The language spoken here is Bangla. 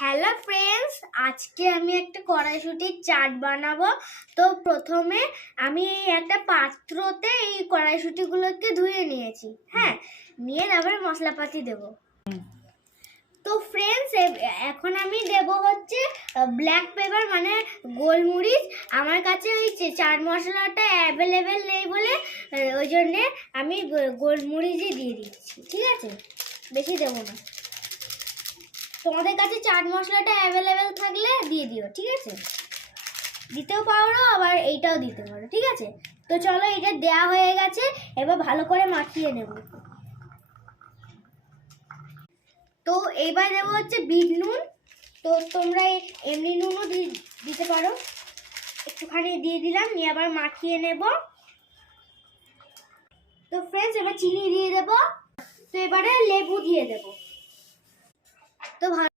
হ্যালো ফ্রেন্ডস, আজকে আমি একটা কড়াইশুঁটির চাট বানাবো। তো প্রথমে আমি একটা পাত্রতে এই কড়াইশুঁটিগুলোকে ধুয়ে নিয়েছি। হ্যাঁ, নিয়ে তারপরে মশলাপাতি দেব। তো ফ্রেন্ডস, এখন আমি দেব হচ্ছে ব্ল্যাক পেপার মানে গোলমরিচ। আমার কাছে ওই চাট মশলাটা অ্যাভেলেবেল নেই বলে ওই জন্যে আমি গোলমরিচই দিয়ে দিচ্ছি। ঠিক আছে, বেশি দেবো না। তোমাদের কাছে চাট মশলাটা অ্যাভেলেবেল থাকলে দিয়ে দিও। ঠিক আছে, দিতেও পারো, আবার এইটাও দিতে পারো। ঠিক আছে, তো চলো, এটা দেয়া হয়ে গেছে, এবার ভালো করে মাখিয়ে নেব। তো এইবার দেবো হচ্ছে বিট নুন। তো তোমরা এমনি নুনও দিতে পারো, একটুখানি দিয়ে দিলাম, নিয়ে আবার মাখিয়ে নেব। তো ফ্রেন্ডস, এবার চিনি দিয়ে দেবো। তো এবারে লেবু দিয়ে দেবো। তো